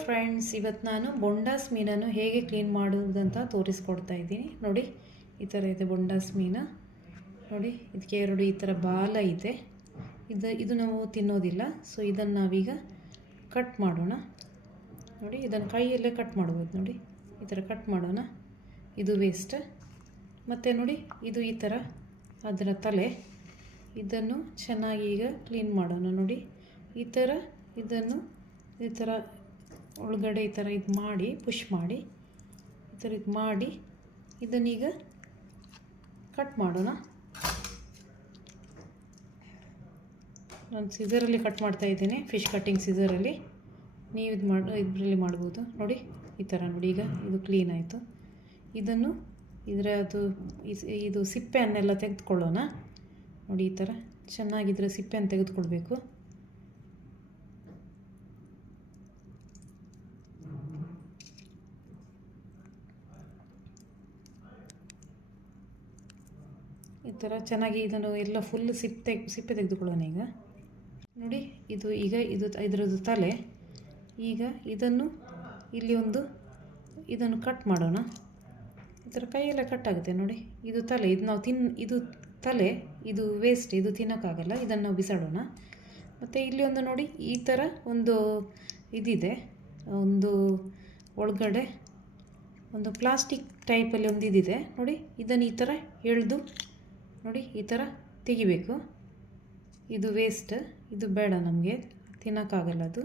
Friends, ಇವತ್ತು ನಾನು ಬೊಂಡಾಸ್ ಮೀನನ್ನು ಹೇಗೆ ಕ್ಲೀನ್ ಮಾಡುವುದಂತ ತೋರಿಸ್ಕೊಡ್ತಾ ಇದ್ದೀನಿ. ನೋಡಿ, ಈ ಥರ ಇದೆ ಬೊಂಡಾಸ್ ಮೀನು. ನೋಡಿ, ಇದಕ್ಕೆ ಎರಡು ಈ ಥರ ಬಾಲ ಇದೆ. ಇದು ನಾವು ತಿನ್ನೋದಿಲ್ಲ. ಸೊ ಇದನ್ನು ನಾವೀಗ ಕಟ್ ಮಾಡೋಣ. ನೋಡಿ, ಇದನ್ನು ಕೈಯಲ್ಲೇ ಕಟ್ ಮಾಡ್ಬೋದು. ನೋಡಿ, ಈ ಥರ ಕಟ್ ಮಾಡೋಣ. ಇದು ವೇಸ್ಟ್. ಮತ್ತು ನೋಡಿ, ಇದು ಈ ಥರ ಅದರ ತಲೆ. ಇದನ್ನು ಚೆನ್ನಾಗಿ ಈಗ ಕ್ಲೀನ್ ಮಾಡೋಣ. ನೋಡಿ, ಈ ಥರ ಇದನ್ನು ಈ ಥರ ಒಳಗಡೆ ಈ ಥರ ಇದು ಮಾಡಿ ಪುಷ್ ಮಾಡಿ ಈ ಥರ ಇದು ಮಾಡಿ ಇದನ್ನೀಗ ಕಟ್ ಮಾಡೋಣ. ನಾನು ಸಿಸರಲ್ಲಿ ಕಟ್ ಮಾಡ್ತಾ ಇದ್ದೀನಿ, ಫಿಶ್ ಕಟ್ಟಿಂಗ್ ಸಿಸರಲ್ಲಿ. ನೀವು ಇದರಲ್ಲಿ ಮಾಡ್ಬೋದು. ನೋಡಿ, ಈ ಥರ ನೋಡಿ. ಈಗ ಇದು ಕ್ಲೀನ್ ಆಯಿತು. ಇದನ್ನು ಇದು ಸಿಪ್ಪೆಯನ್ನೆಲ್ಲ ತೆಗೆದುಕೊಳ್ಳೋಣ. ನೋಡಿ, ಈ ಥರ ಚೆನ್ನಾಗಿದ್ರೆ ಸಿಪ್ಪೆಯನ್ನು ತೆಗೆದುಕೊಳ್ಬೇಕು. ಈ ಥರ ಚೆನ್ನಾಗಿ ಇದನ್ನು ಎಲ್ಲ ಫುಲ್ ಸಿಪ್ಪೆ ತೆಗೆದುಕೊಳ್ಳೋಣ. ಈಗ ನೋಡಿ, ಇದರದ್ದು ತಲೆ. ಈಗ ಇದನ್ನು ಇಲ್ಲಿ ಇದನ್ನು ಕಟ್ ಮಾಡೋಣ. ಈ ಥರ ಕೈಯೆಲ್ಲ ಕಟ್ ಆಗುತ್ತೆ. ನೋಡಿ, ಇದು ತಲೆ. ಇದು ನಾವು ಇದು ತಲೆ, ಇದು ವೇಸ್ಟ್, ಇದು ತಿನ್ನೋಕ್ಕಾಗಲ್ಲ. ಇದನ್ನು ನಾವು ಬಿಸಾಡೋಣ. ಮತ್ತು ಇಲ್ಲಿ ನೋಡಿ, ಈ ಥರ ಇದಿದೆ. ಒಳಗಡೆ ಪ್ಲಾಸ್ಟಿಕ್ ಟೈಪಲ್ಲಿ ಇದಿದೆ. ನೋಡಿ, ಇದನ್ನು ಈ ಥರ ಎಳೆದು ನೋಡಿ ಈ ಥರ ತೆಗಿಬೇಕು. ಇದು ವೇಸ್ಟ್, ಇದು ಬೇಡ, ನಮಗೆ ತಿನ್ನೋಕ್ಕಾಗಲ್ಲ ಅದು.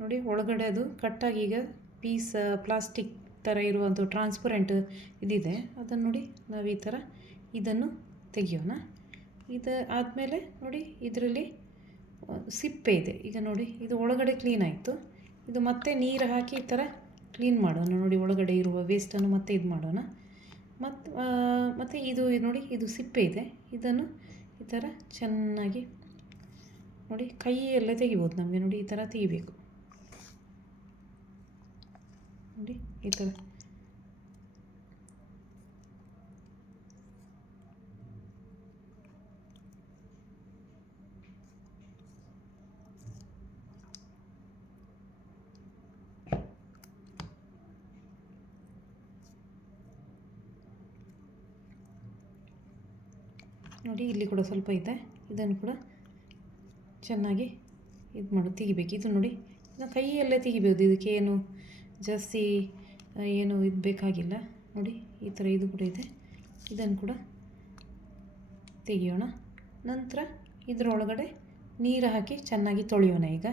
ನೋಡಿ, ಒಳಗಡೆ ಅದು ಕಟ್ಟಾಗಿ ಈಗ ಪೀಸ್ ಪ್ಲಾಸ್ಟಿಕ್ ಥರ ಇರುವಂಥ ಟ್ರಾನ್ಸ್ಪರೆಂಟ್ ಇದಿದೆ. ಅದನ್ನು ನೋಡಿ, ನಾವು ಈ ಥರ ಇದನ್ನು ತೆಗಿಯೋಣ. ಇದು ಆದಮೇಲೆ ನೋಡಿ, ಇದರಲ್ಲಿ ಸಿಪ್ಪೆ ಇದೆ. ಈಗ ನೋಡಿ, ಇದು ಒಳಗಡೆ ಕ್ಲೀನ್ ಆಯಿತು. ಇದು ಮತ್ತೆ ನೀರು ಹಾಕಿ ಈ ಥರ ಕ್ಲೀನ್ ಮಾಡೋಣ. ನೋಡಿ, ಒಳಗಡೆ ಇರುವ ವೇಸ್ಟನ್ನು ಮತ್ತೆ ಇದು ಮಾಡೋಣ. ಮತ್ತು ಇದು ನೋಡಿ, ಇದು ಸಿಪ್ಪೆ ಇದೆ. ಇದನ್ನು ಈ ಥರ ಚೆನ್ನಾಗಿ ನೋಡಿ, ಕೈಯಲ್ಲೇ ತೆಗಿಬೋದು ನಮಗೆ. ನೋಡಿ, ಈ ಥರ ತೆಗಿಬೇಕು. ನೋಡಿ, ಈ ಥರ ನೋಡಿ, ಇಲ್ಲಿ ಕೂಡ ಸ್ವಲ್ಪ ಇದೆ. ಇದನ್ನು ಕೂಡ ಚೆನ್ನಾಗಿ ತೆಗಿಬೇಕು. ಇದು ನೋಡಿ, ಇದನ್ನು ಕೈಯಲ್ಲೇ ತೆಗಿಬೋದು. ಇದಕ್ಕೆ ಏನು ಜಾಸ್ತಿ ಏನು ಇದು ಬೇಕಾಗಿಲ್ಲ. ನೋಡಿ, ಈ ಥರ ಇದು ಕೂಡ ಇದೆ. ಇದನ್ನು ಕೂಡ ತೆಗಿಯೋಣ. ನಂತರ ಇದರೊಳಗಡೆ ನೀರು ಹಾಕಿ ಚೆನ್ನಾಗಿ ತೊಳೆಯೋಣ. ಈಗ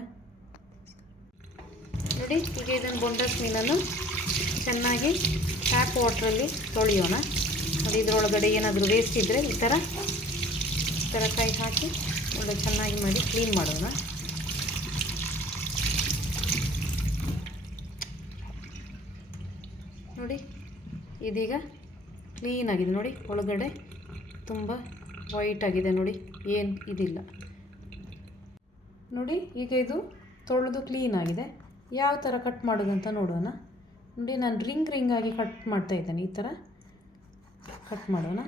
ನೋಡಿ, ಈಗ ಇದನ್ನು ಬೊಂಡಾಸ್ ಮೀನನ್ನು ಚೆನ್ನಾಗಿ ಟ್ಯಾಪ್ ವಾಟ್ರಲ್ಲಿ ತೊಳೆಯೋಣ. ನೋಡಿ, ಇದರೊಳಗಡೆ ಏನಾದರೂ ವೇಸ್ಟ್ ಇದ್ದರೆ ಈ ಥರ ಕೈ ಹಾಕಿ ಒಳ್ಳೆ ಚೆನ್ನಾಗಿ ಮಾಡಿ ಕ್ಲೀನ್ ಮಾಡೋಣ. ನೋಡಿ, ಇದೀಗ ಕ್ಲೀನಾಗಿದೆ. ನೋಡಿ, ಒಳಗಡೆ ತುಂಬ ವೈಟ್ ಆಗಿದೆ. ನೋಡಿ, ಏನು ಇದಿಲ್ಲ. ನೋಡಿ, ಈಗ ಇದು ತೊಳೆದು ಕ್ಲೀನ್ ಆಗಿದೆ. ಯಾವ ಥರ ಕಟ್ ಮಾಡೋದಂತ ನೋಡೋಣ. ನೋಡಿ, ನಾನು ರಿಂಗ್ ಆಗಿ ಕಟ್ ಮಾಡ್ತಾ ಇದ್ದೇನೆ. ಈ ಥರ ಕಟ್ ಮಾಡೋಣ.